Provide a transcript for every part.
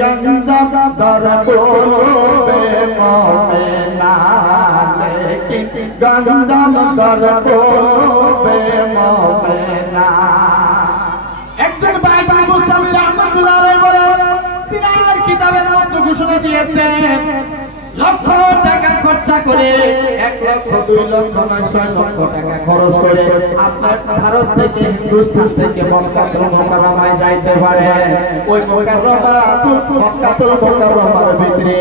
গঞ্জম দর পূর্বে মোমেনা লেকিন গঞ্জম দর পূর্বে মোমেনা। একজন বাইতুল মুস্তামি রাহমাতুল্লাহ আলাইহি বলেন তিনার কিতাবের মধ্যে ঘোষণা দিয়েছেন লক্ষ টাকা খরচা করে 1 লক্ষ 2 লক্ষ 9 লক্ষ টাকা খরচ করে আপনার ভারত থেকে হিন্দুস্তান থেকে মক্কাতুল মুকাররমায় যাইতে পারে। ওই মক্কাতুল মুকাররমার ভিতরে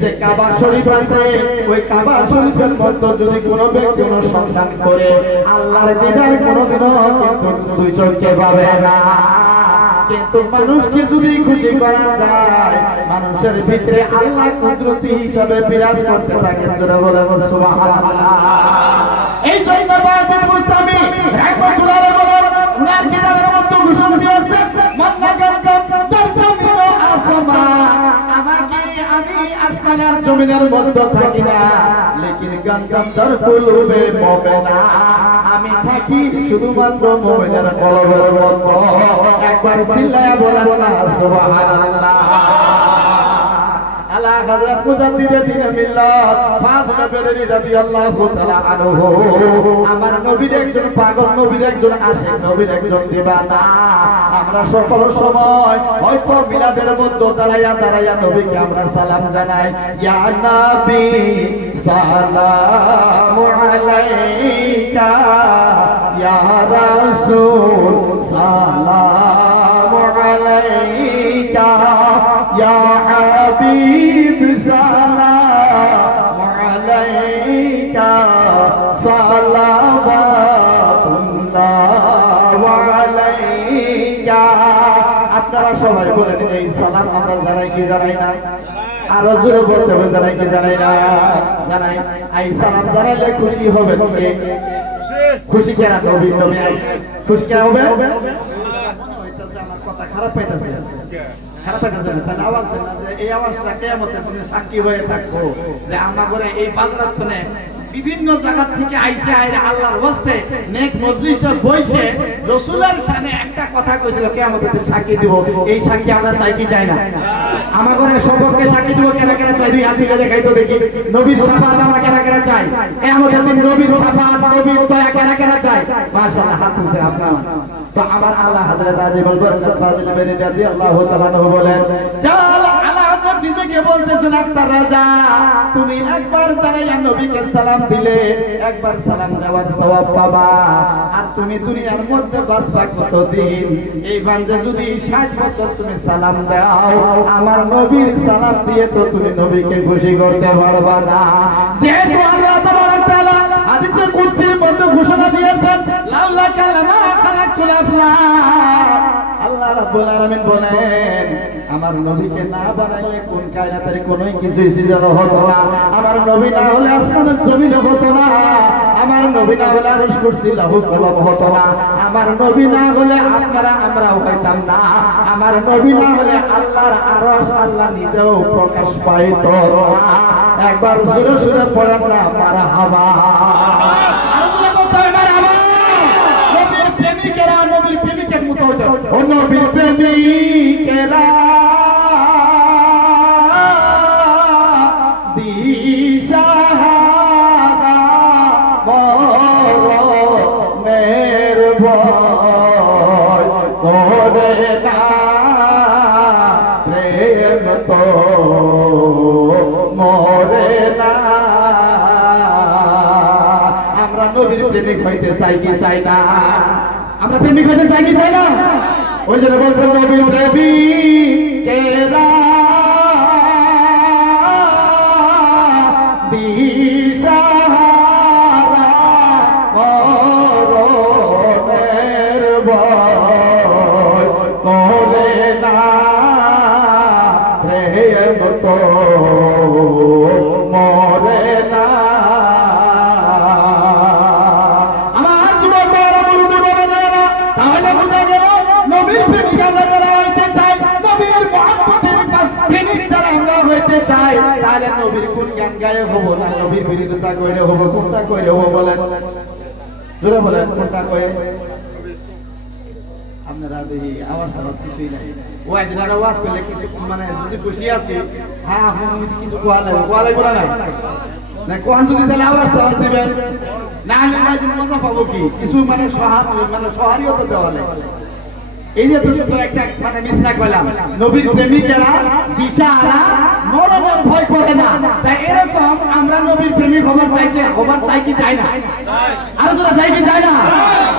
যে কাবা শরীফ আছে ওই কাবা শরীফের মধ্যে যদি কোনো ব্যক্তি অনুসন্ধান করে আল্লাহর দিদার কোনোদিনও কিন্তু দুই চোখে পাবে না। কিন্তু মানুষকে যদি খুশি করা যায় মানুষের ভিতরে আল্লাহ কুদরতি হিসাবে বিরাজ করতে থাকে। জোরে বলেন সুবহানাল্লাহ। এই জন্য বাইতুল মুস্তামি রাহমাতুল্লাহ আলাইহি বলেন উনার কিতাবের মধ্যে ঘোষণা দিয়েছে মান্না গঞ্জম দরজম আসমান আমাকে আমি আসমানের জমিনের মধ্যে থাকি না লেকিন গঞ্জম দর কুলুবে মুমিনা আমি থাকি শুধুমাত্র মুমিনের কলবের মধ্যে। একবার চিল্লায়া বলেন না সুবহানাল্লাহ। আলা হযরত মুজাদ্দিদ দ্বীন মিল্লাত ফাতিমা বেরেলী রাদিয়াল্লাহু তাআলা আনহু আমার নবীর একজন পাগল, নবীর একজন আশিক, নবীর একজন দিওয়ানা। আমরা সকল সময় হয়তো মিলাদের মধ্যে দাঁড়াইয়া নবীকে আমরা সালাম জানাই, ইয়া নবী সালামু আলাইকা ইয়া রাসূল সালামু আলাইকা ইয়া হাবিব সালামু আলাইকা সালাওয়াতুল্লাহ আলাইকা। আপনারা সবাই বলেন এই সালাম আমরা জানাই কি জানাই না? আরো জোরে বলতে হবে জানাই কি জানাই না? জানাই। এই সালাম জানাইলে খুশি হবে কে? খুশি কেন? নবী নবী খুশি কে হবে? মনে হইতাছে আমার কথা খারাপ পাইতাছে, খারাপ পাইতাছে না? তাহলে আওয়াজ দেন না যে এই আওয়াজটা কিয়ামতের দিনে সাক্ষী হয়ে থাকবো যে আমরা করে এই বাজার শুনে বিভিন্ন জায়গা থেকে আইসা আল্লাহর ওয়াস্তে নেক মজলিসে বইসে রাসূলের শানে একটা কথা কইছিল কিয়ামতের দিন সাক্ষী দিব। এই সাক্ষী আমরা চাই কি চাই না? আমার ঘরে সম্পর্কে সাক্ষী দিব কেন কেন চাই? দুই হাত থেকে দেখাই তো দেখি। নবীর শাফাত আমরা কেন কেন চাই? কিয়ামতের দিন নবীর শাফাত নবীর দয়া কেন কেন চাই? মাশাআল্লাহ হাত তুলছে আপনারা। তো আমার আল্লাহ হযরত আজিমুল বরকত ফাজিল বেরেলী রাদিয়াল্লাহু তাআলা আনহু বলেন জাল আলা হযরত নিজেকে বলতেছেন আক্তার রাজা তুমি একবার দাঁড়াইয়া নবীকে সালাম দিলে একবার সালাম দেওয়ার সওয়াব পাবা। আর তুমি দুনিয়ার মধ্যে বাঁচবা কতদিন? এই বান্দা যদি 60 বছর তুমি সালাম দাও আমার নবীর সালাম দিয়ে তো তুমি নবীকে খুশি করতে পারবা না। যেহেতু আল্লাহ তাবারক তাআলা হাদিসে কুদসির মধ্যে ঘোষণা দিয়েছেন লাউলা কালামা খালাকুল আফলাক আল্লাহ রাব্বুল আলামিন বলেন আমার নবীকে না বানাইলে কোন কায়নাতের কোনো কিছুই সৃজন হতো না। আমার নবী না হলে আসমানের জমিন হতো না। আমার নবী না হলে আরশ কুরসি লাহুল কলম হতো না। আমার নবী না হলে আপনারা আমরাও হইতাম না। আমার নবী না হলে আল্লাহর আরশ আল্লাহ নিজেও প্রকাশ পাইতো না। একবার জোরে জোরে পড়েন না মারহাবা। নবীর প্রেমিকেরা নবীর প্রেমিকের মতো হইতো। ও নবীর প্রেমিকেরা দিশাহারা মরণের ভয় করে না প্রেম তো মরে না। আমরা নবীর প্রেমিক হইতে চাই কি চাই না? আমরা প্রেমিক হইতে চাই কি চাই না? ওই জন্য বলছেন নবীর প্রেমিকেরা দিশাহারা মরণের ভয় করে না প্রেম তো মরে না। আমার জীবন বড় বলতে বলে যারা তাহলে বোঝা গেল নবীর প্রেমিক আমরা যারা হইতে চাই, নবীর মহব্বতের প্রেমিক যারা আমরা হইতে চাই তাহলে নবীর কোন গান গায়ে হবো না? নবীর বিরোধিতা কইলে হবো। কোনটা কইলে হবো বলেন? জোরে বলেন কোনটা কইলে? আপনারা দেখি আওয়াজ কিছুই নাই ও একদিন আগে ওয়াজ করলে কিছু মানে যদি খুশি আছে হ্যাঁ আপনি কিছু কোয়ালাই বলা নাই না কোন যদি তাহলে আওয়াজ দিবেন না হলে একদিন মজা পাবো কি কিছু মানে সহারিও তো দেওয়া লাগে এই যে দুটো একটা মানে মিসনা কইলাম নবীর প্রেমিকেরা দিশাহারা মরণের ভয় করে না তাই এরকম আমরা নবীর প্রেমিক হবার চাই কি চাই না আর তোরা চাই কি চাই না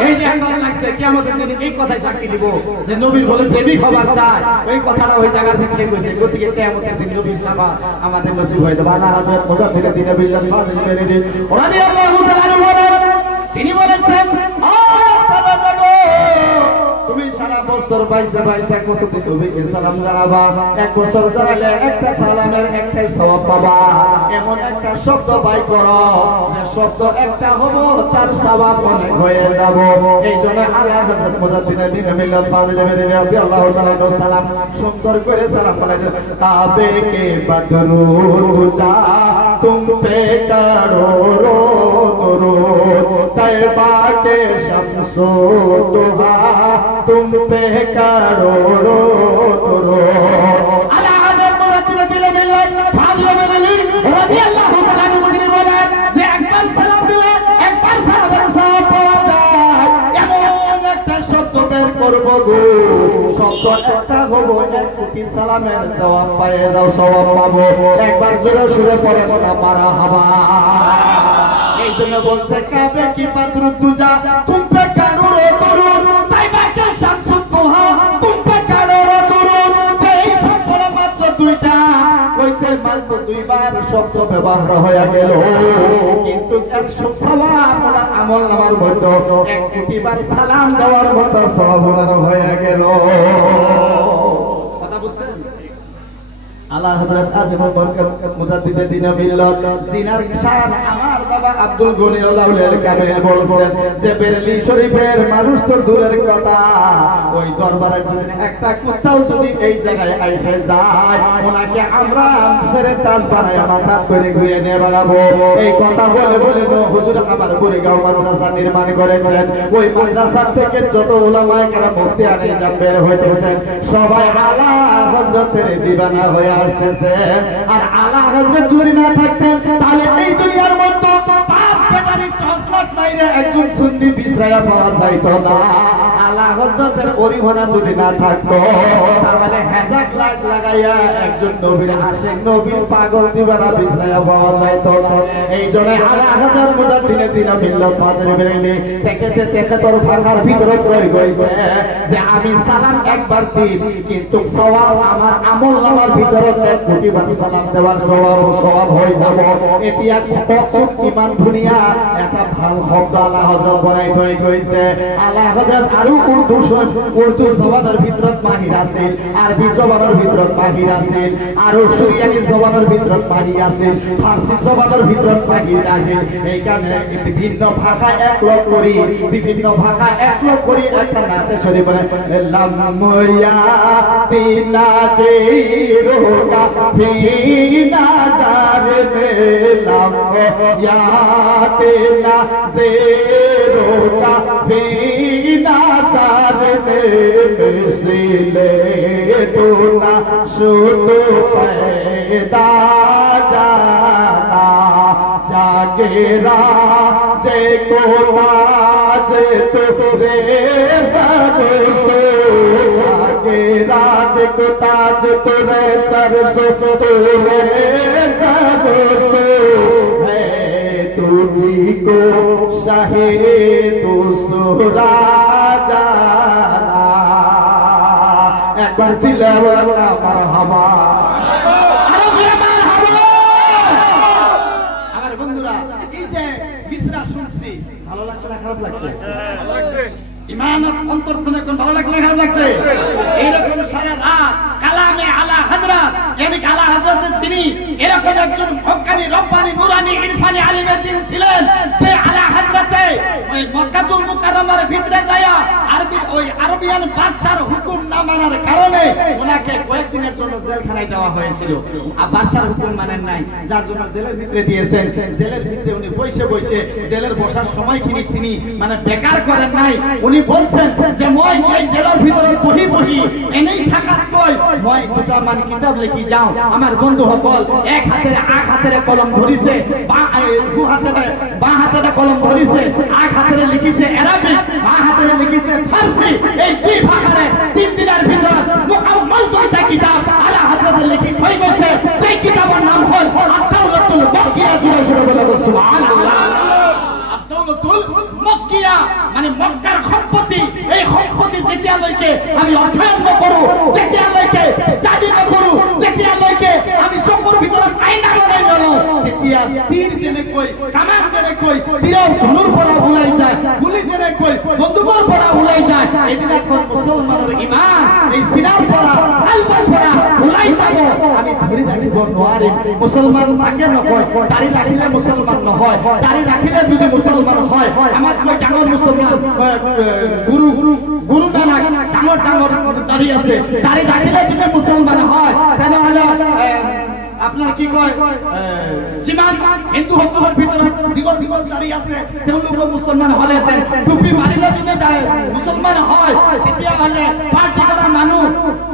এই যে একবার লাগছে কিয়ামতের দিনে এই কথাই সাক্ষী দিব যে নবীর বলে প্রেমিক হবার চাই এই কথাটা ওই জায়গা থেকে কইছে গতিকে কিয়ামতের দিন নবীর সাফাত আমাদের নসিব হয়ে যাবে আল্লাহ হযরত মুজাফফর দিন বিল্লাহ ফাজিল মেরে দিন রাদিয়াল্লাহু তাআলা বলেন তিনি বলেছেন তুমি সারা বছর বাইসা কতদিন নবীকে সালাম জানাবা এক বছর জানালে একটা সালামের একটাই সওয়াব পাবা এমন একটা শব্দ বাই করো যে শব্দ একটা হবো তার সওয়াব অনেক হয়ে যাব এই জন্য আল্লাহ হযরত মুজাফফর বিন মিল্লাত ফাজিল মেরে রাদিয়াল্লাহু তাআলা সালাম সুন্দর করে সালাম বলেছেন কাবে কে বদরু তুজা তুম পে করো রো तैबा के शम्सो दुहा तुम पे करो रो अला हज़रत मुजाफफर दिल मिल्लत फाजिल मेरे রাদিয়াল্লাহু তাআলা তিনি বলেন যে একবার সালাম দিলে একবার সালামের সওয়াব পাওয়া যায় এমন একটা শব্দ বের করব গো শব্দ একটা হবো 1 কোটি সালামের জবাব পায়ে দাও সওয়াব পাবো একবার জোরে সুরে পড়ে না মারহাবা এই জন্য বলছে কাবে কি বদরু তুজা তুম পে করো রে তরুণ তাইবা কে শামসু দুহা তুম পে করো রে তরুণ যে এই শব্দ মাত্র দুইটা কইতে মাত্র দুইবার শব্দ ব্যবহার হয়ে গেল কিন্তু 100 সওয়াব আমল নামার মতো 1 কোটি বার সালাম দেওয়ার মতো সওয়াব হয়ে গেল কথা বুঝছেন আল্লাহ হযরত আজম বরকত মুজাদ্দিদ দিন মিল্লাত জিনার শান আমার বাবা আব্দুল গনি আল্লাহুল কামিল বলছেন যে বেরেলি শরীফের মানুষ তো দূরের কথা ওই দরবারের যদি একটা কুত্তাও যদি এই জায়গায় এসে যায় ওনাকে আমরা ছেড়ে তাজ বানায় মাথা করে ঘুরে নিয়ে বেড়াবো এই কথা বলে বলে হুজুর আমার বুড়িগাঁও মাদ্রাসা নির্মাণ করেছেন ওই মাদ্রাসা থেকে যত উলামায়ে কেরাম মুফতি আলিম বের হইতেছেন সবাই আলা হযরতের দিওয়ানা হয়ে আসতেছে আর আলা হযরত যদি না থাকতেন তাহলে এই দুনিয়ার মধ্যে 5 ব্যাটারি টর্চ লাইট মাইরে একজন সুন্নি বিছরায়া পাওয়া যাইতো না আলা হযরতের অরিহনা যদি না থাকতো তাহলে হেজাক লাইট লাগাইয়া একজন নবীর আশিক নবীর পাগল দিওয়ানা বিছরায়া পাওয়া যাইতো না এই জন্য আলা হযরত মুজাদ্দিদ দিন মিল্লাত ফাজিল বেরেলি দেখে তোর ভাঙার ভিতরে কই গইছে যে আমি সালাম একবার দিই কিন্তু সওয়াব আমার আমল নামার ভিতরে 1 কোটি বার সালাম দেওয়ার সওয়াব হয়ে যাব এটি এক কত ইমান দুনিয়া একটা ভালো শব্দ আল্লাহ হযরত বলাই ধরে কইছে আল্লাহ হযরত আরো উর্দু জবানের ভিতরত মাহির আছে আরবি জবানের ভিতরত মাহির আছে আর সুরিয়ানি জবানের ভিতরত মাহির আছে ফারসি জবানের ভিতরত মাহির আছে এইখানে বিভিন্ন ভাষা এক লগ করি বিভিন্ন ভাষা এক লগ করি একটা নাতে শরী বলে লাময়া তিনা যে রোগা ফিনা জারে লাময়া তিনা যে রোগা ফিনা জারে মিসলে তোনা শুধু पैदा जाना जागेरा जे को बाज तुरे सब सो जागेरा जे को ताज तुरे सर सो तुरे सब सो है तुझी को शाहे तू सुरा जाना एक बार चिल्ला बोला मरहबा ইমানত অন্তর থেকে কোন ভালো লাগছে খারাপ লাগছে এইরকম সারা রাত কালামে আলা হযরত यानी আলা হযরত যিনি এরকম একজন হক্কানি রব্বানি নূরানি ইরফানি আলিমেদ্দিন ছিলেন, সে আলা হযরতে ওই মক্কাতুল মুকাররমার ভিতরে যায়া আরবিয়ান বাদশার হুকুম না মানার কারণে ওনাকে কয়েকদিনের জন্য জেলখানায় দেওয়া হয়েছিল। আর বাদশার হুকুম মানেন নাই, যার জন্য জেলের ভিতরে দিয়েছেন। জেলের ভিতরে উনি বসে বসে জেলের বসার সময় তিনি মানে বেকার করেন নাই। উনি বলছেন যে মই এই জেলের ভিতরে বহি এনেই থাকার কই মই দুটা মান কিতাব লিখি যাও। আমার বন্ধু সকল এক হাতের কলম ধরিছে, বাঁ হাতের কলম ধরিছে, এক হাতের লিখিছে আরবি, বাঁ হাতের লিখিছে ফার্সি। এই দুই ভাষারে 3 দিনের ভিতর মুকাম্মাল দুইটা কিতাব আলা হযরত লিখি থই গেছে। সেই কিতাবের নাম হল আত-তাওরাতুল মাক্কিয়া। সুবহানাল্লাহ। আত-তাওরাতুল মাক্কিয়া মানে মক্কার সম্পত্তি। এই সম্পত্তি যেতিয়া লৈকে আমি অধ্যয়ন নকৰো, যেতিয়া লৈকে স্টাডি নকৰো, যেতিয়া লৈকে আমি চকুৰ ভিতৰত আইনা বনাই নলওঁ, তেতিয়া তীৰ যেনেকৈ কামান যেনেকৈ তীৰৰ ধনুৰ পৰা ওলাই যায়, গুলি যেনেকৈ বন্দুকৰ পৰা ওলাই যায়, এদিনাখন মুছলমানৰ ইমান এই সিনাৰ পৰা কালবাৰ পৰা ওলাই যাব আমি ধৰি ৰাখিব নোৱাৰিম। মুছলমান তাকে নকয় দাড়ি ৰাখিলে মুছলমান নহয়, দাড়ি ৰাখিলে যদি মুছলমান হয়। আমাতকৈ ডাঙৰ মুছলমান গুৰু নানক ডাঙৰ দাড়ি আছে, দাড়ি ৰাখিলে যদি মুছলমান হয় তেনেহলে আপনার কি কয় যিমান হিন্দু সকলের ভিতৰত দীঘল দাড়ি আছে তেওঁলোকো মুছলমান হলে, টুপি মাৰিলে যদি মুছলমান হয় তেতিয়াহলে পাৰ্টি কৰা মানুহ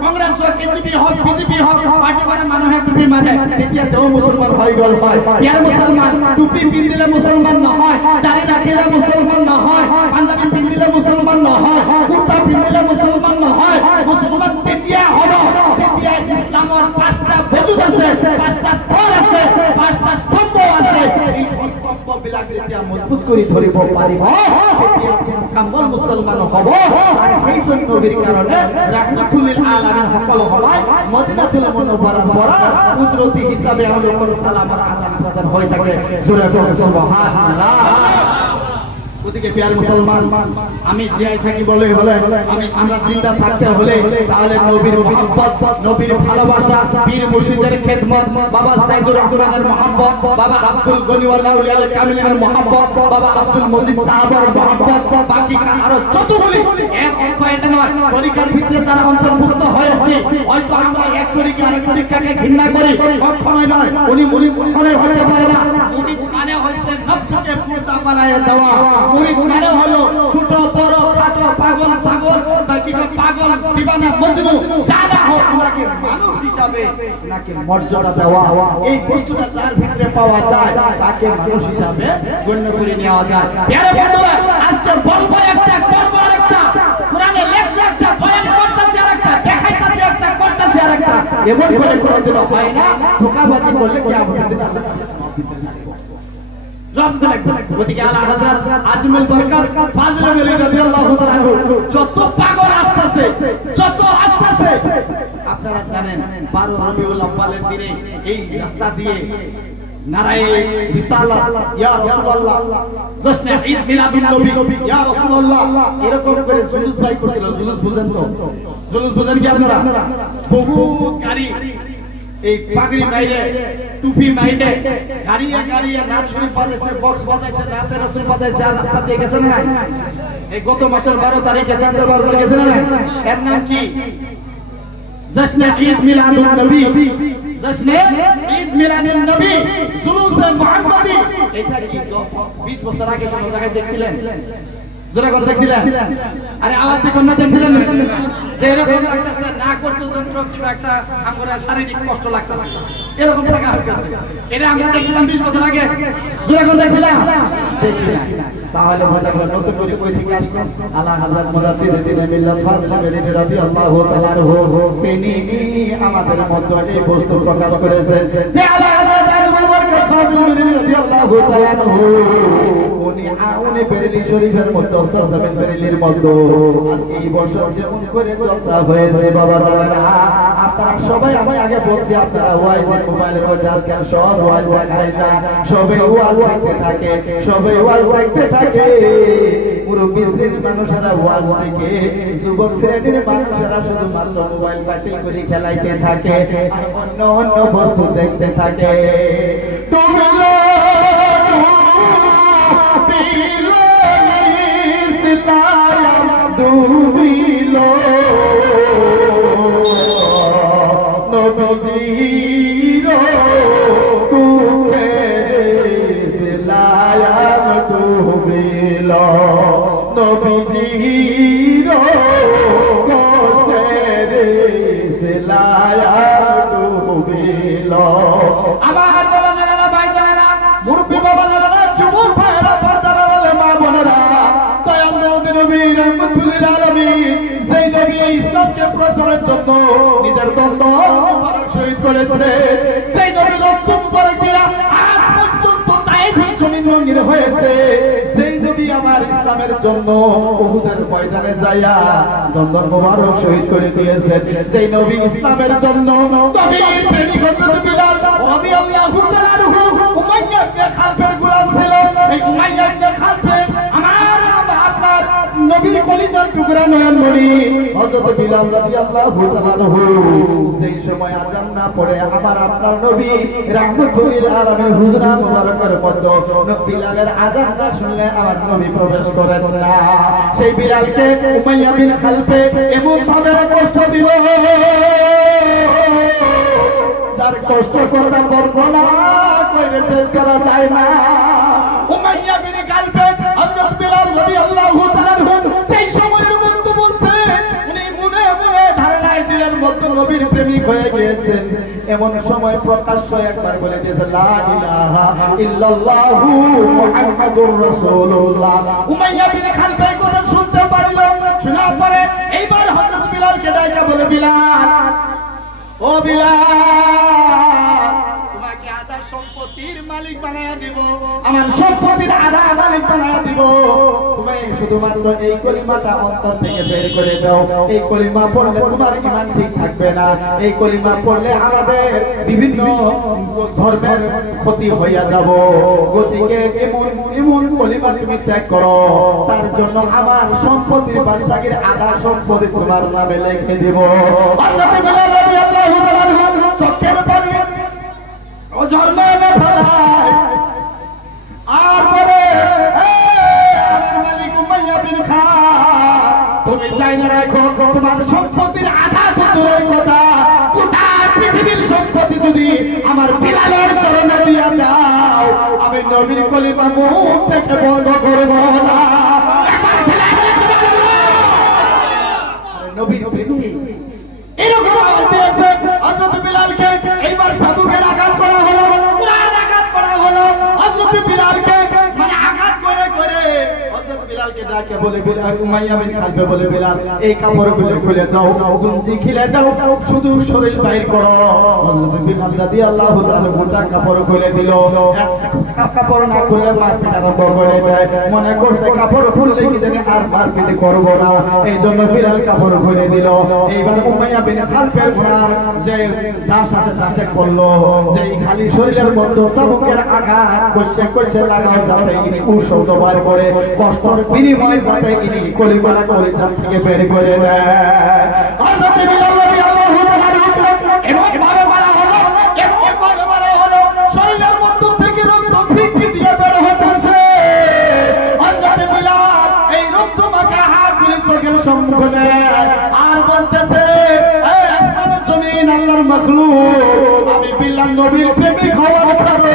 কংগ্ৰেছ হওক, এজিপি হওক, বিজেপি হওক, পাৰ্টি কৰা মানুহে টুপি মাৰে তেতিয়া তেওঁ মুছলমান হৈ গল হয়। ইয়াৰ মুছলমান টুপি পিন্ধিলে মুছলমান নহয়, দাড়ি ৰাখিলে মুছলমান নহয়, পাঞ্জাবী পিন্ধিলে মুছলমান নহয়, কুৰ্তা পিন্ধিলে মুছলমান নহয়। মুছলমান তেতিয়া হ'ব যেতিয়া ইছলামৰ 5টা বজুদ আছে, 5টা থৰ আছে, 5টা স্তম্ভ আছে। এই স্তম্ভ বিলাক যেতিয়া মজবুত কৰি ধৰিব পাৰিব তেতিয়া কামল মুছলমান হ'ব। আর সেই জন্য নবীর কারণে রাহমাতুল লিল আলামিন সকল হয় মদিনাতুল মুনাওয়ারার পর কুদরতি হিসাবে আমাদের সালামের আদান প্রদান হয়ে থাকে। জোরে বলুন সুবহানাল্লাহ। ওদিকে প্রিয় মুসলমান, আমি জিয়াই থাকি বলে আমরা জিন্দা থাকতে হলে তাহলে নবীর মহব্বত, নবীর ভালোবাসা, পীর মুর্শিদের খেদমত, বাবা সাইদুর রহমানের মহব্বত, বাবা আব্দুল গনিওয়াল্লাহ আল কামিলের মহব্বত, বাবা আব্দুল মজিদ সাহাবের মহব্বত, বাকি আরো যতগুলি এক অর্থ এটা নয়। তরিকার ভিতরে যারা অন্তর্ভুক্ত হয়েছে হয়তো আমরা এক তরিকা আরেক তরিকাকে ঘৃণা করি, কখনোই নয়। উনি মুরিদ কখনোই হতে পারে না। মুরিদ মানে হচ্ছে নফসকে পুরতা বানায় দেওয়া। মুরিদ মানে হলো ছোট বড় খাটো পাগল ছাগল বা কি পাগল দিবানা মজনু যারা হোক ওনাকে মানুষ হিসাবে ওনাকে মর্যাদা দেওয়া। এই বস্তুটা যার ভিতরে পাওয়া যায় তাকে মানুষ হিসাবে গণ্য করে নেওয়া যায়। প্রিয় বন্ধুরা, আজকে বলবো একটা, করবো আরেকটা, কোরআনে লেখছে একটা, বয়ান করতেছে আরেকটা, দেখাইতেছে একটা, করতেছে আরেকটা। এমন করে কোনোদিন হয় না। ধোঁকাবাজি করলে কি আমাদের দিন আল্লাহ ওদিকে আলা হযরত আজমুল বরকত ফাজিল ওলি রাদিয়াল্লাহু তাআলা যত পাগল আসতেছে, যত আসতেছে আপনারা জানেন 12 রবিউল আউয়ালের দিনে এই রাস্তা দিয়ে নারায়ে রিসালাত ইয়া রাসূলুল্লাহ, জশ্নে ঈদ মিলাদুন নবী ইয়া রাসূলুল্লাহ এরকম করে জুলুস বাই করছিল। জুলুস বুঝেন তো? জুলুস বুঝেন কি আপনারা? বহুত গাড়ি এই পাগড়ি মাইরে, টুপি মাইরে, গাড়িয়ে নাচ শরীফ বাজাইছে, বক্স বাজাইছে, নাতে রাসূল বাজাইছে, আর রাস্তা দিয়ে গেছে না? এই গত মাসের 12 তারিখে চাঁদের বাজার গেছে না? এর নাম কি? জশ্নে ঈদ মিলাদুন নবী, জশ্নে ঈদ মিলাদুন নবী, জুলুসে মুহাম্মাদি। এটা কি 20 বছর আগে কোন জায়গায় দেখছিলেন? যারা কথা দেখছিলেন? আরে আওয়াজ দিয়ে কোন দেখছিলেন? যে এরকম লাগতেছে না করতে যন্ত্র কিংবা একটা আমরা শারীরিক কষ্ট লাগতেছে, এরকম টাকা হইতেছে। এটা আমরা দেখছিলাম 20 বছর আগে। যারা কথা দেখছিলেন? তাহলে মনে করেন নতুন করে কই থেকে আসলো? আলা হযরত মুজাদ্দিদ দ্বীন মিল্লাত ফাজিল ওলি রাদিয়াল্লাহু তাআলা তিনি আমাদের মধ্যে এই বস্তু প্রকাশ করেছেন যে আলা হযরত আজমুল বরকত ফাজিল ওলি রাদিয়াল্লাহু তাআলা উনি বেরেলি শরীফের মধ্যে সরজমিন বেরেলির মধ্যে আজকে এই বছর যেমন করে জলসা হয়েছে বাবা দাদারা, আপনারা সবাই, আমি আগে বলছি আপনারা ওয়াইজ মোবাইলের মধ্যে আজকাল সব ওয়াইজ দেখায় যায়, সবাই ওয়াইজ দেখতে থাকে, সবাই ওয়াইজ দেখতে থাকে। মুরব্বী শ্রেণীর মানুষেরা ওয়াইজ দেখে, যুবক শ্রেণীর মানুষেরা শুধুমাত্র মোবাইল বাতিল করে খেলাইতে থাকে আর অন্য বস্তু দেখতে থাকে। সিলায়াম ডুবিল নবীজির দুঃখের সিলায়াম ডুবিল নবীজির কষ্টের সিলায়াম ডুবিল। আমার বাবা দাদারা ভাই দাদারা মুরব্বী বাবা দাদারা যুবক ভাইরা পর্দারা মা বোনেরা দয়াল নবী রহমতুল্লিল আলামিন সেই নবী ইসলামকে প্রচারের জন্য নিজের দ্বন্দ্ব মুবারক শহীদ করেছে। সেই নবী রক্ত মুবারক দিয়া আজ পর্যন্ত তায়েফের জমিন রঙিন হয়েছে। সেই নবী আমার ইসলামের জন্য উহুদের ময়দানে যায়া দ্বন্দ্ব মুবারক শহীদ করে দিয়েছেন। সেই নবী ইসলামের জন্য নবীর প্রেমিক হযরত বিলাল রাদিয়াল্লাহু তাআলা আনহু উমাইয়া ইবনে খালফের গোলাম ছিল। এই উমাইয়া ইবনে খালফে আমার আপনার নবীর কলিজার টুকরা নয়নমণি হযরত বিলাল রাদিয়াল্লাহু তাআলা আনহু সেই সময় আযান না পড়ে আমার আপনার নবী রাহমাতুল আলামিন হুজরা মুবারকের মধ্যে বিলালের আযান না শুনলে আমার নবী প্রবেশ করেন না। সেই বিলালকে উমাইয়া বিন খালফে এমন ভাবে কষ্ট দিল যার কষ্ট কথা বর্ণনা করে শেষ করা যায় না। উমাইয়া বিন খালফে হযরত বিলাল রাদিয়াল্লাহু তাআলা সেই সময়ের মধ্যে বলছে উনি মনে মনে ধারণায় দিলের মধ্যে নবীর প্রেমিক হয়ে গিয়েছেন। এমন সময় প্রকাশ্য একবার বলে দিয়েছে লা ইলাহা ইল্লাল্লাহু মুহাম্মাদুর রাসূলুল্লাহ। উমাইয়া বিন খালফে এই কথা শুনতে পারলো। শোনার পরে এইবার হযরত বিলালকে ডাকা বলে বিলাল ও বিলাল তোমাকে আধা সম্পত্তির মালিক বানায়া দিব, আমার সম্পত্তির আধা মালিক বানায়া দিব। তুমি শুধুমাত্র এই কলিমাটা অন্তর থেকে বের করে দাও। এই কলিমা পড়লে তোমার ঈমান ঠিক থাকবে না। এই কলিমা পড়লে আমাদের বিভিন্ন ধর্মের ক্ষতি হইয়া যাব। গতিকে এমন কলিমা তুমি ত্যাগ করো, তার জন্য আমার সম্পত্তির বাদশাহীর আধা সম্পত্তি তোমার নামে লিখে দিব। হযরত বিলাল রাদিয়াল্লাহু তাআলা চোখের পানি ও ঝরনা ফেলায় আর বলে আমার মালিক উমাইয়া বিন খালফ তুমি চাই না রাখো তোমার সম্পত্তির আধা দূরের কথা গোটা পৃথিবীর সম্পত্তি যদি আমার বিলালের চরণে দিয়া দাও আমি নবীর কলিমা মুখ থেকে বন্ধ করব না। নবীর প্রেমিক এরকম বলতে আছে হযরত বিলালকে এইবার সাবুকের আঘাত করা হলো, কুরআন আঘাত করা হলো। হযরত বিলালকে মানে আঘাত করে করে হযরত বিলালকে ডাকে বলে বিলাল উমাইয়া বিন খালফে বলে বিলাল এই কাপড়গুলো খুলে দাও, গঞ্জি খুলে দাও, শুধু শরীর বাইর করো। হযরত বিলাল রাদিয়াল্লাহু তাআলা গোটা কাপড় খুলে দিল। এক কাপড় না খুললে মারপিট আরম্ভ করে দেয়। মনে করছে কাপড় খুললে কি জানি আর মারপিট করব না, এইজন্য বিলাল কাপড় খুলে দিল। এইবার উমাইয়া বিন খালফের ঘোড়ার যে দাস আছে দাসে বলল যে এই খালি শরীরের মধ্যে চাবুকের আঘাত কষে কষে লাগাও যাতে ইনি ঔষধ বার করে কষ্টর বিনিময় যাতে ইনি কলিকলা কলিজার থেকে বের করে দেয়। হযরত বিলাল রাদিয়াল্লাহু তাআলা এমন ভাবে মারা হলো, এমন ভাবে মারা হলো শরীরের মধ্য থেকে রক্ত ফিটকি দিয়ে বের হতেছে। হযরত বিলাল এই রক্ত মাখা হাতগুলি চোখের সম্মুখে নেয় আর বলতেছে আসমানের জমিন আল্লাহর মাখলুক আমি বিলাল নবীর প্রেমিক হওয়ার কারণে,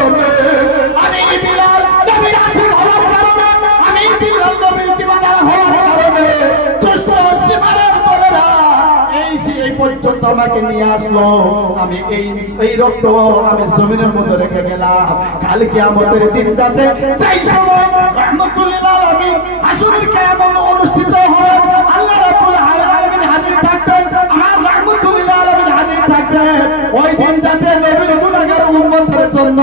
আমি বিলাল নবীর আশিক হওয়ার কারণে, আমি বিলাল নবীর দিওয়ানা হওয়ার কারণে দুষ্ট সীমানার দলেরা এই পর্যন্ত আমাকে নিয়ে আসলো। আমি এই রক্ত আমি জমিনের মধ্যে রেখে গেলাম। কাল কিয়ামতের দিন যাতে সেই সময় রাহমাতুল লিল আলামিন হাসরের কিয়ামত অনুষ্ঠিত হবে, আল্লাহ রাব্বুল আলামিন হাজির থাকবেন, আমার রাহমাতুল লিল আলামিন হাজির থাকবেন। ওই দিন যাতে নবীর গুনাহগার উম্মতের জন্য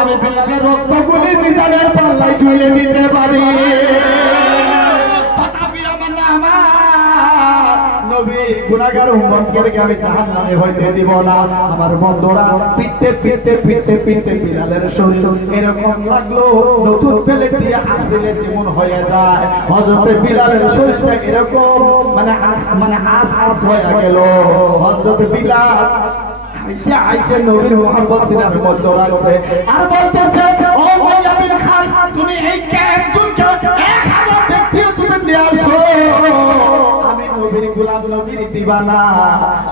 আমি বিলালের রক্তগুলি মিজানের পাল্লায় ঝুলিয়ে দিতে পারি। তথাপি আমার না আমার নবীর গুনাহগার উম্মতকে আমি জাহান্নামে হইতে দিব না। আমার বন্ধুরা পিটতে পিটতে পিটতে পিটতে বিলালের শরীর এরকম লাগলো নতুন প্লেট দিয়ে আসলে যেমন হয়ে যায়। হযরত বিলালের শরীরটা এরকম মানে আস হয়ে গেল। হযরত বিলাল আইসা নবীর মুহাম্মদ সিনার মধ্যে রাখছে আর বলতেছে ও উমাইয়া বিন খালফ তুমি এই একজনকে 1000 আত্মীয় স্বজন নিয়ে আসো। আমি নবীর গোলাম, নবীর দিবানা,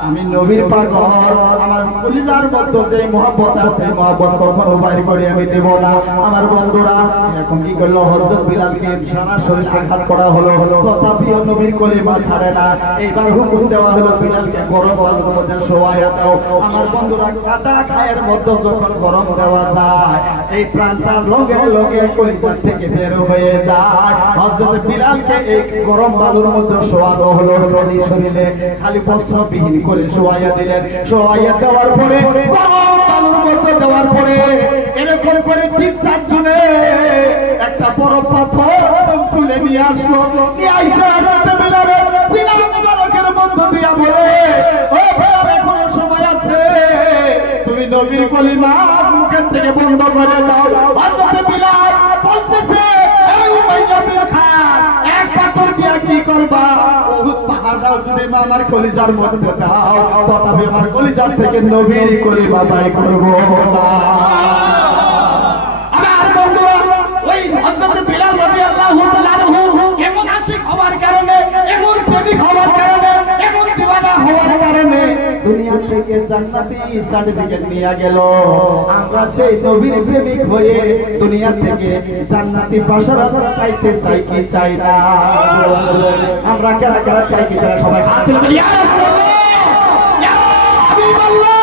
আমি নবীর পাগল। আমার কলিজার মধ্যে যে মহব্বত আর সেই মহব্বত কখনো বাইর করে আমি দেব না। আমার বন্ধুরা এখন কি করলো, হযরত বিলালকে সারা শরীর আঘাত করা হলো, তথাপিও নবীর কলিমা ছাড়ে না। এইবার হুকুম দেওয়া হলো বিলালকে গরম আলুর মধ্যে শোয়াইয়া দাও। আমার বন্ধুরা কাটা খায়ের মধ্যে যখন গরম দেওয়া যায়, এই প্রাণটা লগে লগে কলিজার থেকে বের হয়ে যায়। হযরত বিলালকে এই গরম আলুর মধ্যে শোয়ানো হলো, খালি শরীরে খালি বস্ত্রবিহীন করে শোয়াইয়া দিলেন। শোয়াইয়া দেওয়ার পরে গরম আলুর মধ্যে দেওয়ার পরে এরকম করে 3-4 জনে একটা বড় পাথর তুলে নিয়ে আসলো। নিয়ে আইসা হযরত বিলালের সিনা মুবারকের মধ্যে দিয়া বলে, ও বিলাল এখনো সময় আছে, তুমি নবীর কলিমা মুখ থেকে বন্ধ করে দাও। হযরত বিলাল বলতেছে, এই উমাইয়া বিন খান, এক পাথর দিয়া কি করবা? উহুদ পাহাড়টাও যদি আমার কলিজার মধ্যে দাও, তথাপি আমার কলিজার থেকে নবীর কলিমা বাই করব না। আমার বন্ধুরা ওই হযরত বিলাল রাদিয়াল্লাহু তাআলা আনহু এমন আশিক হওয়ার কারণে, এমন প্রেমিক হওয়ার কারণে, এমন দিওয়ানা হওয়ার কারণে দুনিয়া থেকে জান্নাতি সার্টিফিকেট নিয়ে গেল। আমরা সেই নবীর প্রেমিক হয়ে দুনিয়া থেকে জান্নাতি বাসারাত পাইতে চাই কি চাই না? আমরা কারা কারা চাই কি চাই? সবাই হাত তুলে ইয়া রাসূলুল্লাহ, ইয়া হাবিবাল্লাহ।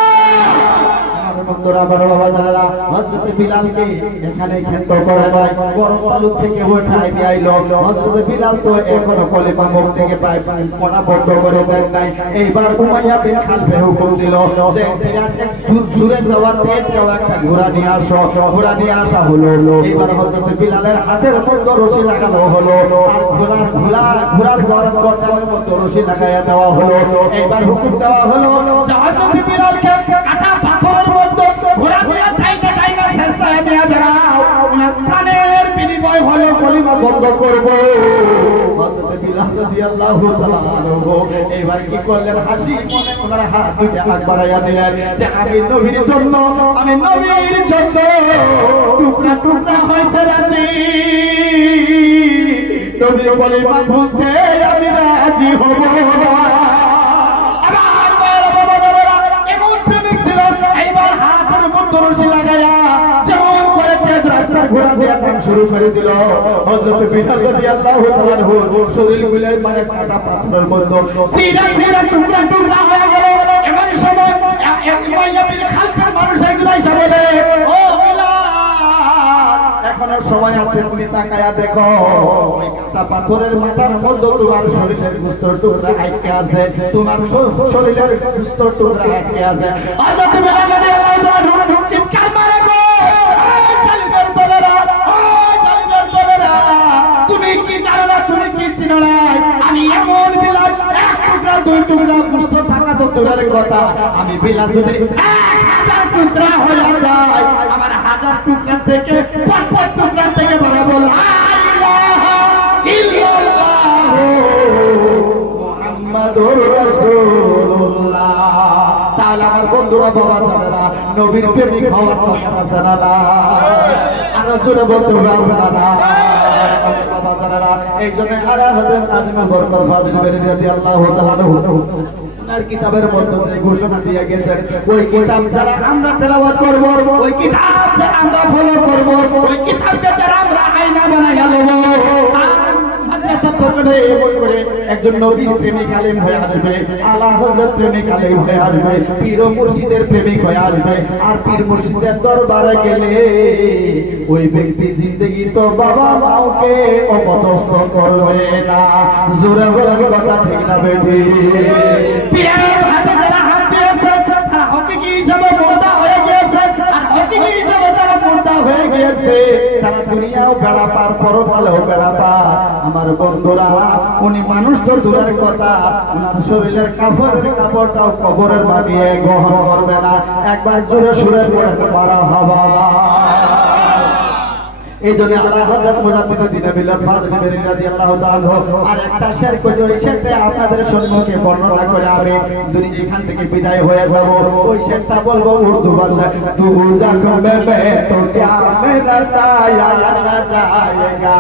বন্ধুরা বড় বাবা জানেরা, হযরত বিলালকে এখানে ক্ষেত্র করে নাই, গরম আলু থেকে উঠাই নিয়ে আইলো। হযরত বিলাল তো এখনো কলিমা মুখ থেকে পায় পড়া বন্ধ করে দেন নাই। এইবার উমাইয়া বিন খালফে হুকুম দিল যে জুড়ে যাওয়া তেজ যাওয়া একটা ঘোড়া নিয়ে আসো। ঘোড়া নিয়ে আসা হলো। এইবার হযরত বিলালের হাতের মধ্যে রশি লাগানো হলো, আর ঘোড়ার গর্দানের মধ্যে রশি লাগাইয়া দেওয়া হলো। এইবার হুকুম দেওয়া হলো যে হযরত বিলালকে কাটা পাথরের মধ্যে ঘোড়া দিয়া টাইনা টাইনা চেষ্টায় নিয়ে যাও, ওনার প্রাণের বিনিময় হলো কলিমা বন্ধ করব। হযরত বিলাল রাদিয়াল্লাহু তাআলা আনহু এবার কি করলেন, হাসি মনে ওনার হাত দুইটা হাত বাড়াইয়া দিলেন যে আমি নবীর জন্য, আমি নবীর জন্য টুকরা টুকরা হইতে রাজি, নবীর কলিমা বলতে আমি রাজি হব না। রশি লাগায়া যেমন করে তেজ রাস্তার ঘোড়া দিয়ে টান শুরু করে দিল। হযরত বিলাল রাদিয়াল্লাহু তাআলা আনহু শরীর গুলো মানে কাটা পাথরের মতো সিরা সিরা টুকরা টুকরা হয়ে গেল। এমন সময় উমাইয়া বিন খালফের মানুষ এগুলো এসে বলে, ও বিলাল এখনো সময় আছে, তুমি তাকায়া দেখো ওই কাটা পাথরের মাথার মধ্যে তোমার শরীরের গোস্ত টুকরা আটকে আছে, তোমার শরীরের গোস্ত টুকরা আটকে আছে। হযরত বিলাল রাদিয়াল্লাহু তাআলা চিৎকার মারে, গো জালিমের দলেরা, ও জালিমের দলেরা, তুমি কি জানো না, তুমি কি চিনো না, আমি এমন বিলাল এক টুকরা দুই টুকরা গোস্ত থাকা তো দূরের কথা, আমি বিলাল যদি 1000 টুকরা হয়ে যায়, আমার 1000 টুকরা থেকে 50 টুকরা থেকে বরাবর লা ইলাহা ইল্লাল্লাহ মুহাম্মাদুর রাসূলুল্লাহ। তাহলে আমার বন্ধুরা বাবা জানেরা, নবীর প্রেমিক হওয়ার কথা আছে না না? আরো জোরে বলতে হবে, আছে না না? বাবা জানেরা, এই জন্য আলা হযরত আজমল বরকত ফাজিল বেরি রাদিয়াল্লাহু তাআলা আনহু ওনার কিতাবের মধ্যে যে ঘোষণা দিয়ে গেছেন, ওই কিতাব যারা আমরা তেলাওয়াত করব, ওই কিতাব যারা আমরা ফলো করব, ওই কিতাবকে যারা আমরা আয়না বানাইয়া লব, আর মাদ্রাসা তরফে এমন করে একজন নবীর প্রেমিক আলেম হয়ে আসবে, আলা হযরত প্রেমিক আলেম হয়ে আসবে, পীর ও মুর্শিদের প্রেমিক হয়ে আসবে। আর পীর মুর্শিদের দরবারে গেলে ওই ব্যক্তি জিন্দেগি তো বাবা মাওকে অপদস্থ করবে না। জোরে বলার কথা ঠিক না বেটি? পীরের হাতে যারা হাত দিয়েছে তারা হকিকি হিসাবে মুর্দা হয়ে গিয়েছে, আর হকিকি হিসাবে যারা মুর্দা হয়ে গিয়েছে তারা দুনিয়াও বেড়া পার, পরকালেও বেড়া পার। আমার বন্ধুরা, উনি মানুষ তো দূরের কথা, ওনার শরীরের কাপড়টাও কবরের মাটি গ্রহণ করবে না। একবার জোরে সুরে পড়ে মারা হবা। এই জন্য আল্লাহ হযরত মুজাদ্দিদ দ্বীন বিল্লাহ ফাযিল বিন রাদিয়াল্লাহু তাআলা আর একটা শের কইছে ওই শেরটা আপনাদের সম্মুখে বর্ণনা করে আমি দুনিয়া এখান থেকে বিদায় হয়ে যাব ওই শেরটা বলবো উর্দু ভাষায় তু জাখম মে তো क्या मेरा साया न जाएगा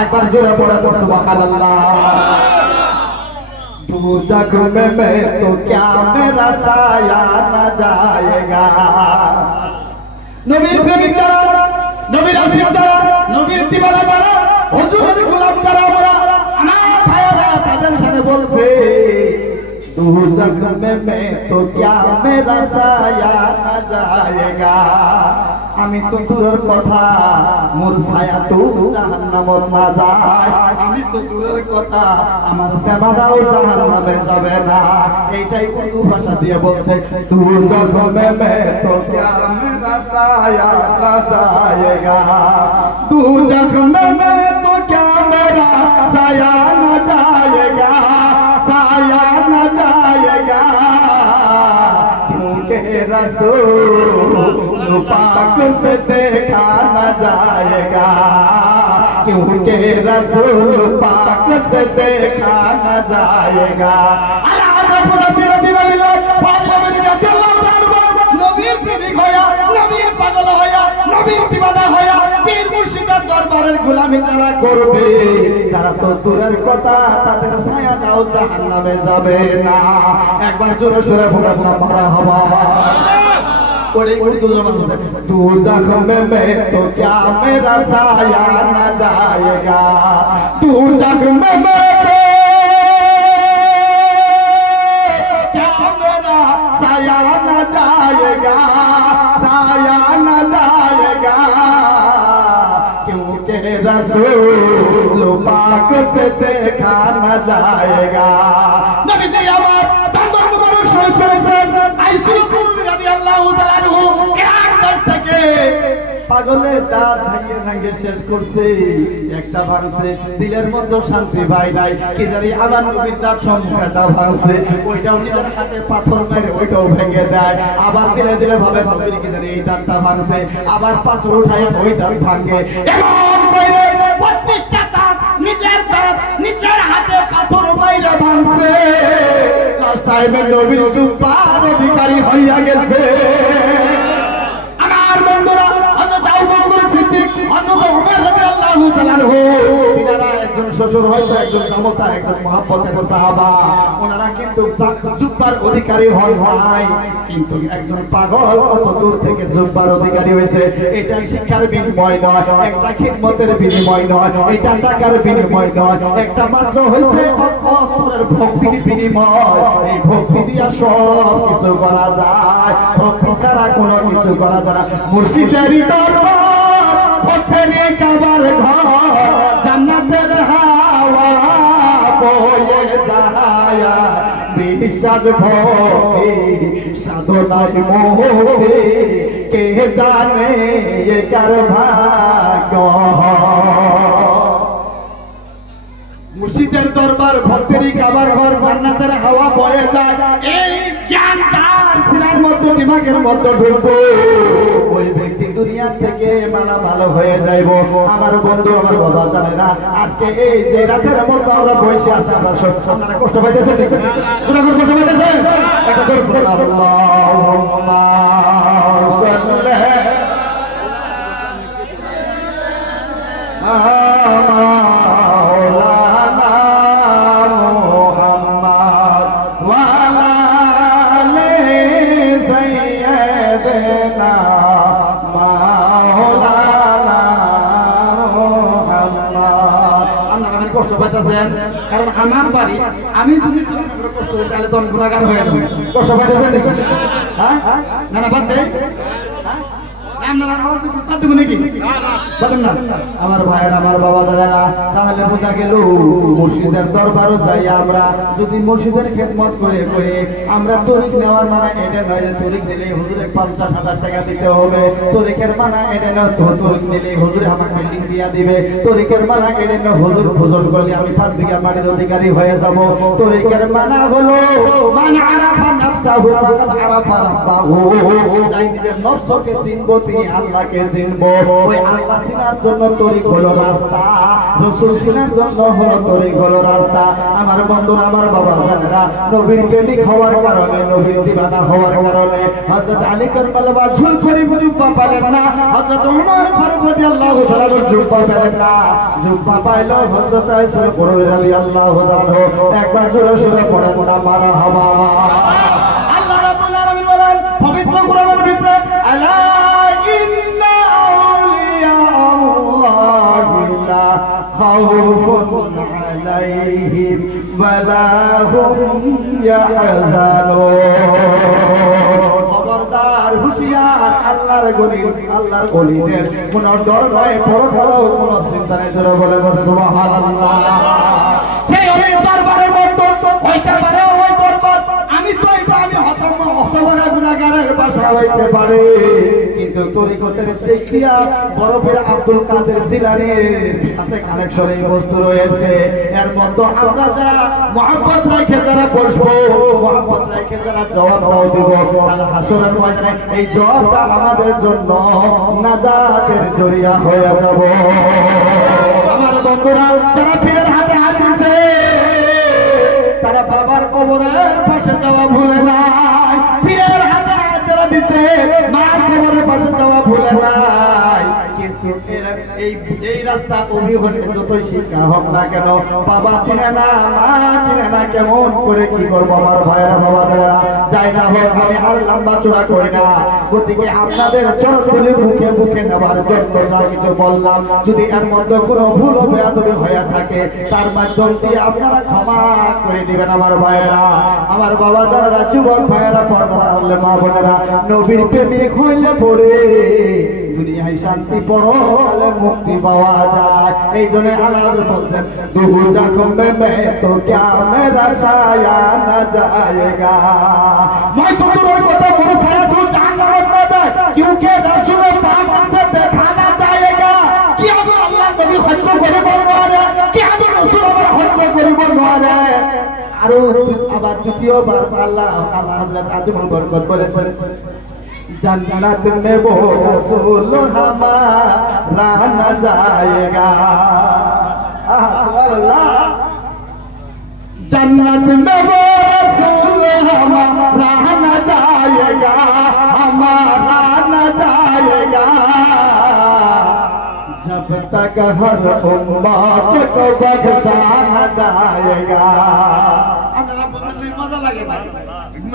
একবার জোরে পড়ো তো সুবহানাল্লাহ तू जख्म में तो क्या मेरा साया न जाएगा নবীর প্রেমিক যারা নবীর আশিক যারা নবীর দিওয়ানা যারা হুজুরের গোলাম যারা আমরা আমার ভাইরা তাদের সাথে বলছে तू जख्म में तो क्या मेरा साया न जाएगा আমি তো দূরের কথা মোর ছায়াটো জাহান্নামত না যায় আমি তো দূরের কথা আমার সেবাটাও জাহান্নামে যাবে না এইটাই উর্দু ভাষা দিয়ে বলছে তু জখমে মে তো क्या मेरा साया न जाएगा तू जख्मे में तो क्या मेरा साया न जाएगा साया न जाएगा क्योंकि रसूल पाक से देखा न जाएगा क्योंकि रसूल पाक से देखा न जाएगा নবীর প্রেমিক হইয়া নবীর পাগল হইয়া নবীর দিওয়ানা হইয়া পীর মুর্শিদের দরবারের গোলামি যারা করবে যারা তো দূরের কথা তাদের ছায়াটাও জাহান্নামে যাবে না একবার জোরে সোরে বলে মারহাবা ওরে উর্দু জবান तू जख्म में तो क्या मेरा साया न जाएगा तू जख्म में क्या मेरा साया न जाएगा साया न जाएगा क्योंकि रसूल पाक से देखा न जाएगा नबी जी आवाज बंदर मुबारक शहीद করেছেন আইসুল কুরনি রাদিয়াল্লাহু তাআলা আনহু কিরাত দর্শ থেকে পাগলের দাঁত ভাঙিয়ে ভাঙিয়ে শেষ করছে একটা ভাঙছে দিলের মধ্যে শান্তি ভাই নাই কি জানি আবার নবীর দাঁত সম্মুখটা ভাঙছে ওইটাও নিজের হাতে পাথর মেরে ওইটাও ভেঙে দেয় আবার দিলে দিলে ভাবে নবীর কি জানি এই দাঁতটা ভাঙছে আবার পাথর উঠায় ওই দাঁত ভাঙে এমন কইরে 25টা দাঁত নিজের হাতে পাথর মাইরা ভাঙছে লাস্ট টাইমে নবীর জুব্বার অধিকারী হইয়া গেছে আমার বন্ধুরা হযরত আবু বকর সিদ্দিক হযরত ওমর রাদিয়াল্লাহু তাআলা আনহু তিনারা একজন শ্বশুর হয়তো একজন কামতা একজন মুহাব্বতের সাহাবা ওনারা কিন্তু জুব্বার অধিকারী হন নাই কিন্তু একজন পাগল কত দূর থেকে জুব্বার অধিকারী হয়েছে এটা শিক্ষার বিনিময় নয় একটা খিদমতের বিনিময় নয় এটা টাকার বিনিময় নয় একটা মাত্র হয়েছে অন্তরের ভক্তির বিনিময় এই ভক্তি দিয়া সব কিছু করা যায় ভক্তি ছাড়া কোনো কিছু করা যায় না মুর্শিদের দরবার ভক্তের কাবার ঘর জান্নাতের হাওয়া বয়ে যায় বিশ্বাস ভক্তি সাধনায় মোহে কে জানে কার ভাগ্য মুর্শিদের দরবার ভক্তের কাবার ঘর জান্নাতের হাওয়া বয়ে যায় এই জ্ঞান যার সিনার মধ্যে দিমাগের মধ্যে ঢুকবো ওই ব্যক্তি দুনিয়ার থেকে মালা ভালো হয়ে যাইব আমার বন্ধু আমার বাবা জানে না আজকে এই যে রাতের মধ্যে আমরা বসে আছি আমরা সব আপনারা কষ্ট পাইতেছেন নাকি কষ্ট পাইতেছেন একটা জোর করে আল্লাহুম্মা সাল্লি কারণ আমার বাড়ি আমি যদি কষ্ট করি তাহলে তো আমি গুণাগার হয়ে যাবো কষ্ট পাইতেছেন হ্যাঁ না না বাদ দেয় আমার ভাইয়ের আমার বাবা দাদা তাহলে বোঝা গেল মুর্শিদের দরবারও যাই আমরা যদি মুর্শিদের খেদমত করে করে আমরা তরিক নেওয়ার মানা এটা নয় যে তরিক নিলে হুজুরে 50,000 টাকা দিতে হবে তরিকের মানা এটা নয় তরিক নিলে হুজুরে আমাকে বিল্ডিং দিয়া দিবে তরিকের মানা এটা নয় হুজুর ভোজন করলে আমি 7 বিঘা মাটির অধিকারী হয়ে যাব তরিকের মানা হলো মান আরাফা নাফসাহু ফাকাদ আরাফা রাব্বাহু, যাই নিজের নফসকে চিনবো তিনি আল্লাহকে চিনবো। ওই আল্লাহ চিনার জন্য তরিক হলো রাস্তা, রাসূল চিনার জন্য হলো তরিক হলো রাস্তা। আমার বন্ধুরা, আমার বাবা জানেরা, নবীর প্রেমিক হওয়ার কারণে, নবীর দিওয়ানা হওয়ার কারণে হযরত আলী কারবালা ঝুল করে জুব্বা পেলেন না, হযরত ওমর ফারুক রাদিয়াল্লাহু তাআলা জুব্বা পেলেন না। জুব্বা পাইলো হযরত আয়েশা রাদিয়াল্লাহু তাআলা। একবার জোরে জোরে পড়ে পড়া মারহাবা। আল্লাহ রাব্বুল আলামিন বলেন পবিত্র কোরআনের ভিতরে, আলা ইন্না আউলিয়া আল্লাহি লা খাউফুন আলাইহিম ওয়া লা হুম ইয়াহজানুন। খবরদার, হুঁশিয়ার, আল্লাহর ওলিদের কোনো ডর নয়, পরকালেও কোনো চিন্তা নেই। জোরে বলেন সুবহানাল্লাহ। সেই অনেক দরবারের মতো হইতে পারে ওই দরবার, আমি তো এটা আমি হতভাগা গুনাহগারের বাসা হইতে পারে, কিন্তু তরিকতের দেখিয়া বরফের আব্দুল কাদের জিলানীর সাথে কানেকশন এই বস্তু রয়েছে। এর মধ্যে আমরা যারা মহব্বত রাখে যারা বসবো, মহব্বত রাখে যারা জবাব দিব, কাল হাসরের ময়দানে এই জবাবটা আমাদের জন্য নাজাতের জরিয়া হয়ে যাব। আমার বন্ধুরা, যারা পীরের হাতে হাত দিছে তারা বাবার কবরের পাশে যাওয়া ভুলে নাই, পীরের হাতে হাত যারা দিছে মার কবরের পাশে যাওয়া ভুলে নাই। কিন্তু এই রাস্তা অভিহনে যতই শিক্ষা হোক না কেন, বাবা চিনে না, মা চিনে না, কেমন করে কি করবো আমার ভাইয়েরা বাবাদেরা। যাই না হোক, আমি আর লম্বা চূড়া করি না। গতিকে আপনাদের চরণগুলি বুকে বুকে নেবার জন্য যা কিছু বললাম, যদি এর মধ্যে কোনো ভুল বেয়াদবি হয়ে থাকে তার মাধ্যম দিয়ে আপনারা ক্ষমা করে দিবেন আমার ভাইয়েরা, আমার বাবা যারা, যুবক ভাইয়েরা, পর্দার আড়ালে মা বোনেরা, নবীর প্রেমিক হইলে পড়ে দুনিয়ায় শান্তি, পরকালে মুক্তি পাওয়া যায়। এই জন্য আল্লাহ বলছেন, দু জখম মে তো ক্যা মেরা সায়া না যায়েগা, मैं तो तुम्हारे को तो मेरे साया दूर जहन्नम में जाए, क्योंकि रसूल पाक से दिखाना चाहेगा कि हम अल्लाह नबी हज করে বলবারে, कि हम रसूल আমার হজ করে বলবারে। আর আবার দ্বিতীয়বার আল্লাহ হযরত আজমুল বরকত বলেছেন, जन्नत में वो रसूल हमारा न जाएगा, जन्नत में वो रसूल हमारा न जाएगा, हमारा न जाएगा, जब तक हर उम्मत को बख्शा न जाएगा। আপনারা বললেন মজা লাগে না,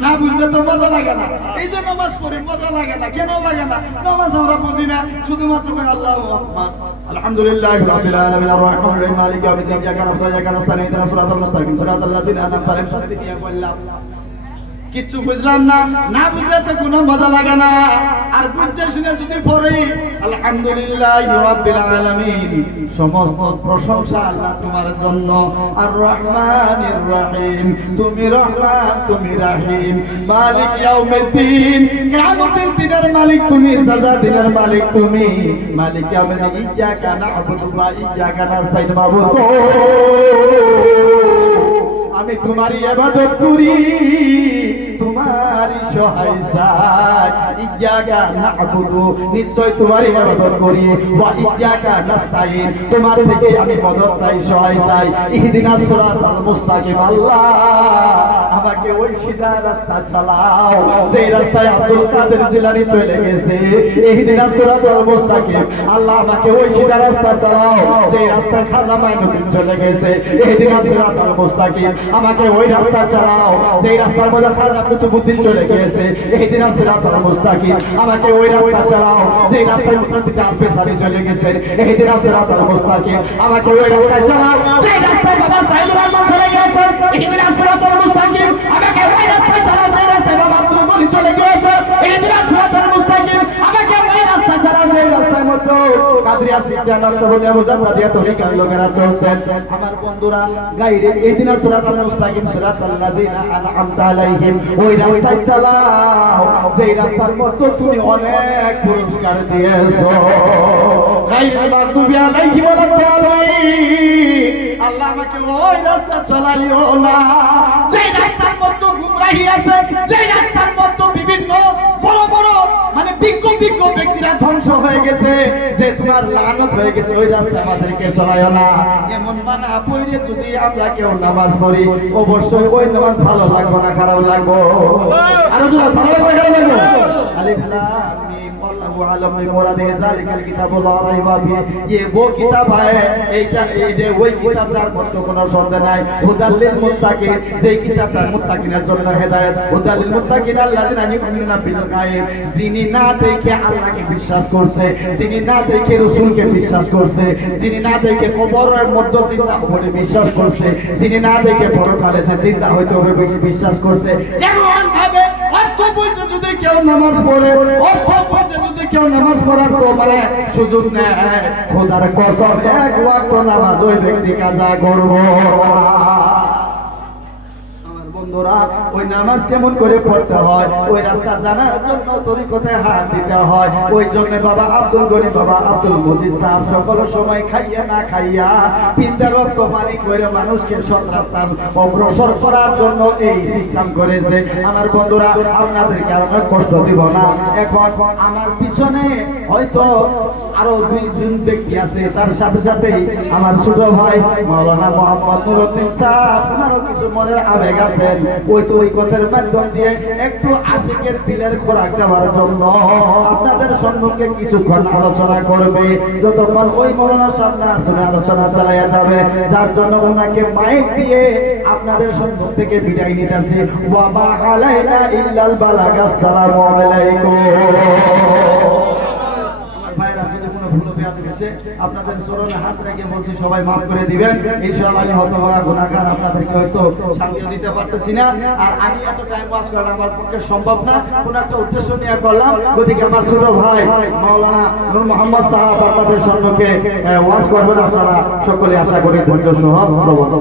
না বুঝতে তো মজা লাগে না। এই যে নামাজ পড়ে মজা লাগে না, কেন লাগে না? নামাজ আমরা বুঝি না, শুধুমাত্র আল্লাহু আকবার, আলহামদুলিল্লাহি রাব্বিল আলামিন, আর রহমানির রহিম, মালিকি ইয়াউমিদ্দিন, ইয়্যাকা না'বুদু ওয়া ইয়্যাকা নাস্তাঈন, ইহদিনাস সিরাতাল মুস্তাকিম, সিরাতাল লাযিনা আন'আমতা আলাইহিম, সত্যি নিয়ে বললাম কিছু বুঝলাম না, না বুঝলে তো কোনো মজা লাগে না। আর বুঝতে শুনে যদি পড়ি আলহামদুলিল্লাহি রাব্বিল আলামিন, সমস্ত প্রশংসা আল্লাহ তোমার জন্য, আর রহমানির রহিম, তুমি রহমান, তুমি রহিম, মালিক ইয়াউমিদ্দিন, কিয়ামতের দিনের মালিক তুমি, সাজা দিনের মালিক তুমি, মালিক ইয়াউমিদ্দিন, ইয়্যাকা না'বুদু ওয়া ইয়্যাকা নাস্তাঈন। মাবুদ, আমি তোমারই ইবাদত করি, তোমারই সহায় চাই, ইয়্যাকা না'বুদু, নিশ্চয় তোমারই ইবাদত করি, ওয়া ইয়্যাকা নাস্তাঈন, তোমার থেকে আমি মদদ চাই, সহায় চাই, ইহদিনাস সিরাতাল মুস্তাকিম। আল্লাহ আমাকে ওই সিধা রাস্তা চালাও যে রাস্তায় আব্দুল কাদের জিলানী চলে গেছে, ইহদিনাস সিরাতাল মুস্তাকিম। আল্লাহ আমাকে ওই সিধা রাস্তা চালাও যে রাস্তায় খাজা মাইনুদ্দিন চলে গেছে, ইহদিনাস সিরাতাল মুস্তাকিম। আমাকে ওই রাস্তা চালাও যে রাস্তার মধ্যে খাজা কুতুবউদ্দিন চলে গিয়েছে, ইহদিনাস সিরাতাল মুস্তাকিম। আমাকে ওই রাস্তা চালাও যে রাস্তায় মুতাদ্দিদ আল-ফিসারি চলে গেছে, ইহদিনাস সিরাতাল মুস্তাকিম। আমাকে ওই রাস্তায় চালাও যে রাস্তায় বাবা সাইদুর রহমান চলে গিয়েছে, ইহদিনাস সিরাতাল মুস্তাকিম। আমাকে ওই রাস্তায় চালাও যে রাস্তায় বাবা আব্দুল বলি চলে গিয়েছে, ইহদিনাস সিরাতাল মুস্তাকিম। আমাকে ওই রাস্তা চালাও যে রাস্তার মধ্যে কাদরিয়া সিদ্দিয়া নকশবন্দিয়া মুজাদ্দিদিয়া তরিকার লোকেরা চলছেন। আমার বন্ধুরা, গাইরে ইহদিনাস সিরাতাল মুস্তাকিম, সিরাতাল লাযিনা আন'আমতা আলাইহিম, ওই রাস্তায় চালাও যে রাস্তার মধ্যে তুমি অনেক পুরস্কার দিয়েছো, গাইরে মাগদুবি আলাইহিম ওয়া লাদ্দালিন। আল্লাহ আমাকে ওই রাস্তা চালাইও না যে রাস্তার মধ্যে গুমরা রাহিয়াছে, যে রাস্তার মধ্যে বিভিন্ন বড় বড় মানে বিজ্ঞ ব্যক্তিরা ধ্বংস হয়ে গেছে, যে তোমার লানত হয়ে গেছে, ওই রাস্তা আমাদেরকে চলায় না। এমন মানা পড়ে যদি আমরা কেউ নামাজ পড়ি, অবশ্যই ওই নামাজ ভালো লাগবে না খারাপ লাগবে? আরো জোরে ভালো লাগবে খারাপ লাগবে? আলিফ লাম মিম আল্লাহু আ'লাম বিমুরাদিহি যালিকাল কিতাবু লা রাইবা ফিহি, ये वो কিতাব है, এইটা ওই কিতাব যার মধ্যে কোনো সন্দেহ নাই। হুদাল লিল মুত্তাকিন, যেই কিতাবটা মুত্তাকিনের জন্য হেদায়েত। হুদাল লিল মুত্তাকিন আল্লাযিনা ইউমিনুনা বিল গায়ব, যিনি না দেখে আল্লাহকে বিশ্বাস করছে, যিনি না দেখে রাসূলকে বিশ্বাস করছে, যিনি না দেখে কবরের মধ্যে জিন্দা হতে বিশ্বাস করছে, যিনি না দেখে পরকালে যে জিন্দা হইতে হবে বিশ্বাস করছে। এমন ভাবে অর্থ বুঝে যদি কেউ নামাজ পড়ে, অর্থ বুঝে যদি কেউ নামাজ পড়ার তো মানে সুযোগ নেয়, খোদার কসম এক ওয়াক্ত নামাজ ওই ব্যক্তি কাজা করব। বন্ধুরা, ওই নামাজ কেমন করে পড়তে হয়, ওই রাস্তা জানার জন্য তরিকতে হাত দিতে হয়। ওই জন্য বাবা আব্দুল গনি, বাবা আব্দুল মজিদ সাহেব সকল সময় খাইয়া না খাইয়া পিতার রক্ত পানি করে মানুষকে সৎ রাস্তা অগ্রসর করার জন্য এই সিস্টেম করেছে। আমার বন্ধুরা, আপনাদেরকে আর কষ্ট দিব না। এখন আমার পিছনে হয়তো আরো 2 ব্যক্তি আছে, তার সাথে সাথেই আমার ছোট ভাই মাওলানা মোহাম্মদ নুরউদ্দিন সাহেব, ওনারও কিছু মনের আবেগ আছে। ওই তো ওই কথার মাধ্যম দিয়ে একটু আশিকের দিলের খোরাক দেওয়ার জন্য আপনাদের সম্মুখে কিছুক্ষণ আলোচনা করবে। যতক্ষণ ওই মৌলানার সামনে আসলে আলোচনা চালাইয়া যাবে, যার জন্য ওনাকে মাইক দিয়ে আপনাদের সম্মুখ থেকে বিদায় নিতেছি। ওয়া মা আলাইনা ইল্লাল বালাগ। আসসালামু আলাইকুম। আপনাদের চরণে হাত রেখে বলছি, সবাই মাফ করে দিবেন ইনশাআল্লাহ। আমি হতভাগা গুনাহগার, আপনাদেরকে হয়তো শান্তি দিতে পারতেছি না, আর আমি এত টাইম পাস করা আমার পক্ষে সম্ভব না। কোন একটা উদ্দেশ্য নিয়ে করলাম, গতিকে আমার ছোট ভাই মাওলানা নূর মোহাম্মদ সাহেব আপনাদের সম্মুখে ওয়াজ করবেন। আপনারা সকলে আশা করি ধৈর্য সহ শ্রবণ।